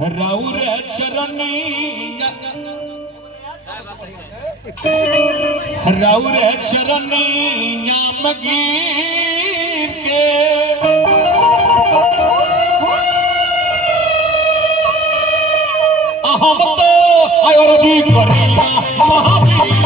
राउर चरनी राउर चरनी नाम गिर के हम तो अयोधी करेगा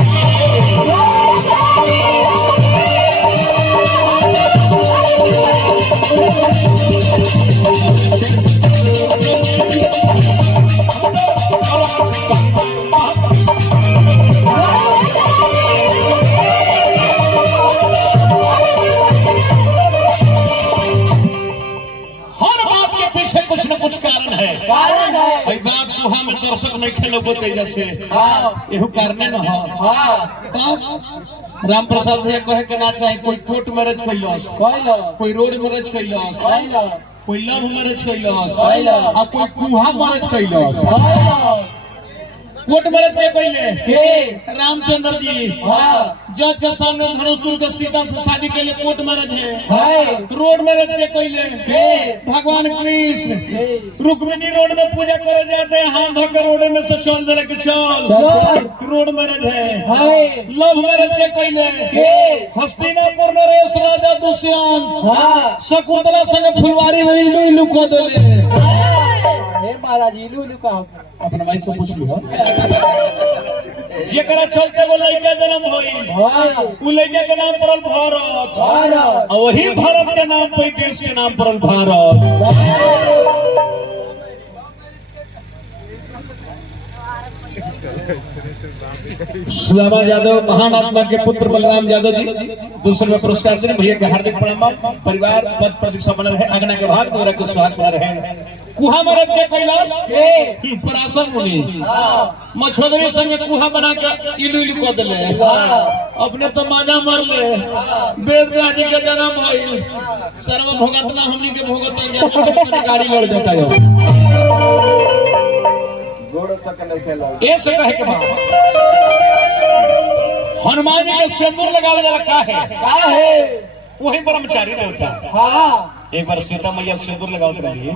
कुछ न कुछ कारण है बात गुहा में दर्शक नहीं खेलो तेजा से यहू कारणे न हो राम प्रसाद भैया कहे के ना चाहे कोई कोर्ट मैरिज कैलस कोई रोड मैरिज कैलस कोई लव मैरिज कैलस आ कोई गुहा मैरिज कैलस कोर्ट मैरिज के कहले रामचंद्र जी जज के सामने धनुषपुर के सीता से शादी के लिए कोर्ट मैरिज है रोड मैरिज के कहले भगवान कृष्ण रुक्मिणी रोड में पूजा करे जाते हैं हाथ धोकर रोड में से चल जरा के चल रोड मैरिज है लव मैरिज के कहले हस्तिनापुर नरेश राजा दुष्यंत शकुंतला संग फुलवारी में इलू को देले महाराज इलू का अपना भाई से पूछ लो जेकरा चलते वो लड़का जन्म होई उ लड़का के नाम पड़ल भारत और वही भारत के नाम पे देश के नाम पड़ल भारत। सुदामा यादव महान आत्मा के पुत्र बलराम यादव जी दूसरे में पुरस्कार से भैया के हार्दिक प्रणाम। परिवार पद प्रतिष्ठा बनल है अगना के भाग द्वारा के सुहाग बना रहे कुहा मरद के कैलाश पराशर मुनि मछोदरी संग कुहा बना के इलू इलू को दिले अपने तो माजा मर ले वेद व्यास के जन्म भइल सर्व भोगतना हमनी के भोगत गाड़ी लड़ जाता है घोड़ो तक नहीं खेला ऐसे कहे के बाद हनुमान जी के सिंदूर लगावे जाला का है वही ब्रह्मचारी देवता एक बार सीता मैया सिंदूर लगावत रही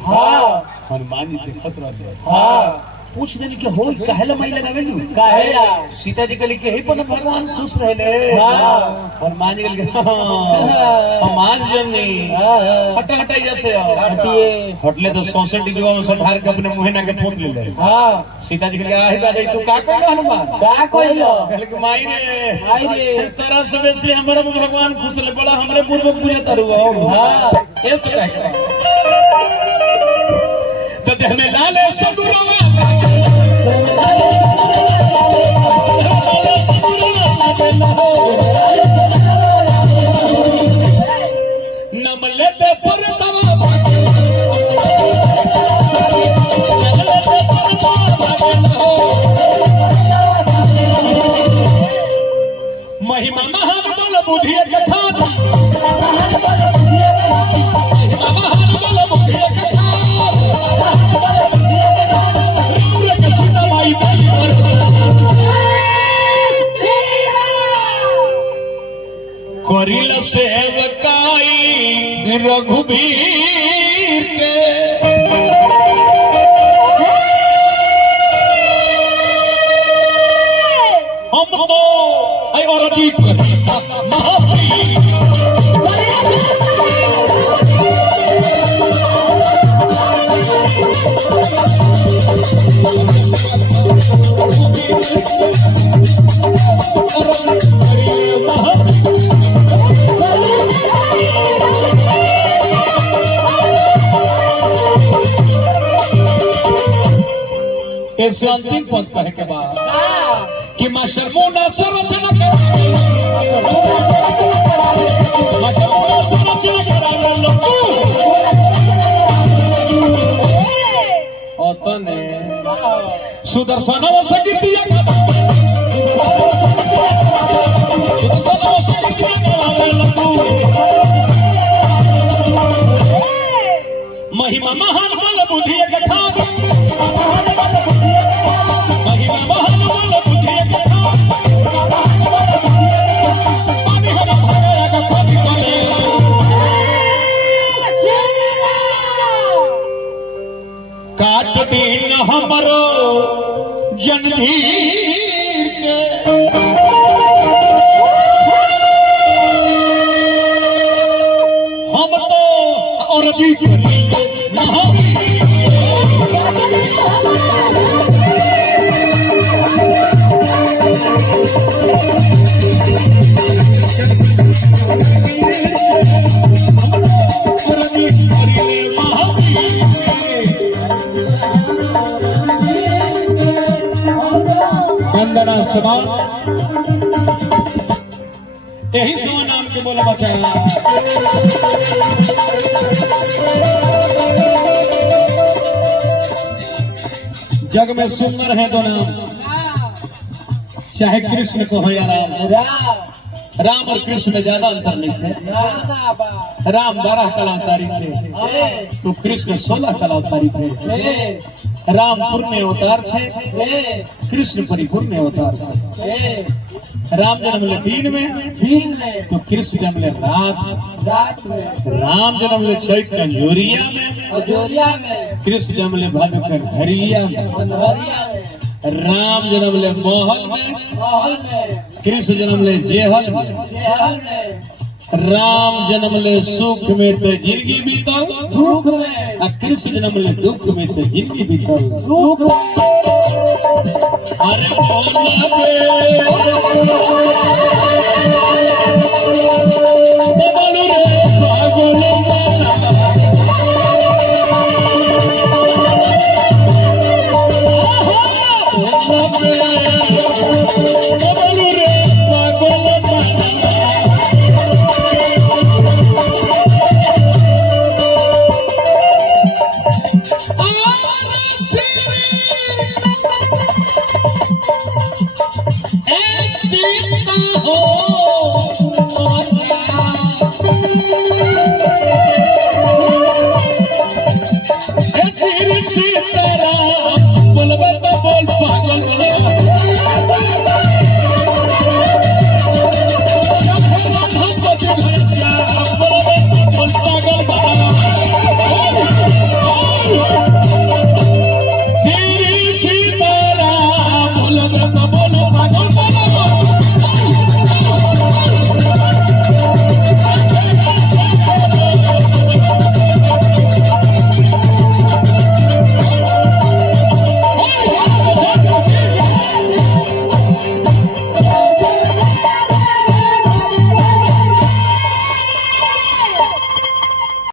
हनुमान जी देखत रहे पूछ देनी कि हो काहेला माई लगावेलू काहेला सीता जी कहली कि हे पर भगवान खुश रहले हनुमान जी कहली हमार जन्नी हट हटाई जैसे हटले तो 64 डिग्री में से ढार के अपने मुंह ना के फूंक ले सीता जी कहली आही दादा तू का कहलो हनुमान का कहलो कहले कि माई रे तेरा सबे से हमरा भगवान खुश ले बड़ा हमरे पूर्व पूजा तरुआ ऐसे कह तो देह में लाले सिंदूर नमलते पर महिमा महान बल बुद्धि कथा करिल सेवकाई रघुबीर के हम तो और अजीत ऐसे अंतिम पद कहे के बाद कि मास्टर मुना सरचना के ओतने सुदर्शन संगीतिया महिमा महान बल बुद्धि कथा महिमा महान बल बुद्धि कथा काट दिन हमरो जनधीर के हम तो और जी वंदना सभा यही सो नाम के बोला बचा जग में सुंदर है दो नाम, चाहे कृष्ण को हो या राम। राम और कृष्ण में ज्यादा अंतर नहीं है। राम 12 कला अवतारी थे तो कृष्ण 16 कला अवतारी थे। राम पूर्ण अवतार थे, कृष्ण परिपूर्ण अवतार थे। राम जन्म ले दिन में तो कृष्ण जन्म ले रात में। राम जन्म ले चैत के जोरिया में, कृष्ण जन्म ले भाद्र के घरिया में। राम जन्म ले महल में, कृष्ण जन्म ले जेहल में। राम जन्म ले सुख में तो जिंदगी बीतल, दुख में कृष्ण जन्म ले दुख में तो जिंदगी बीतल। सुख अरे बोलो रे पागल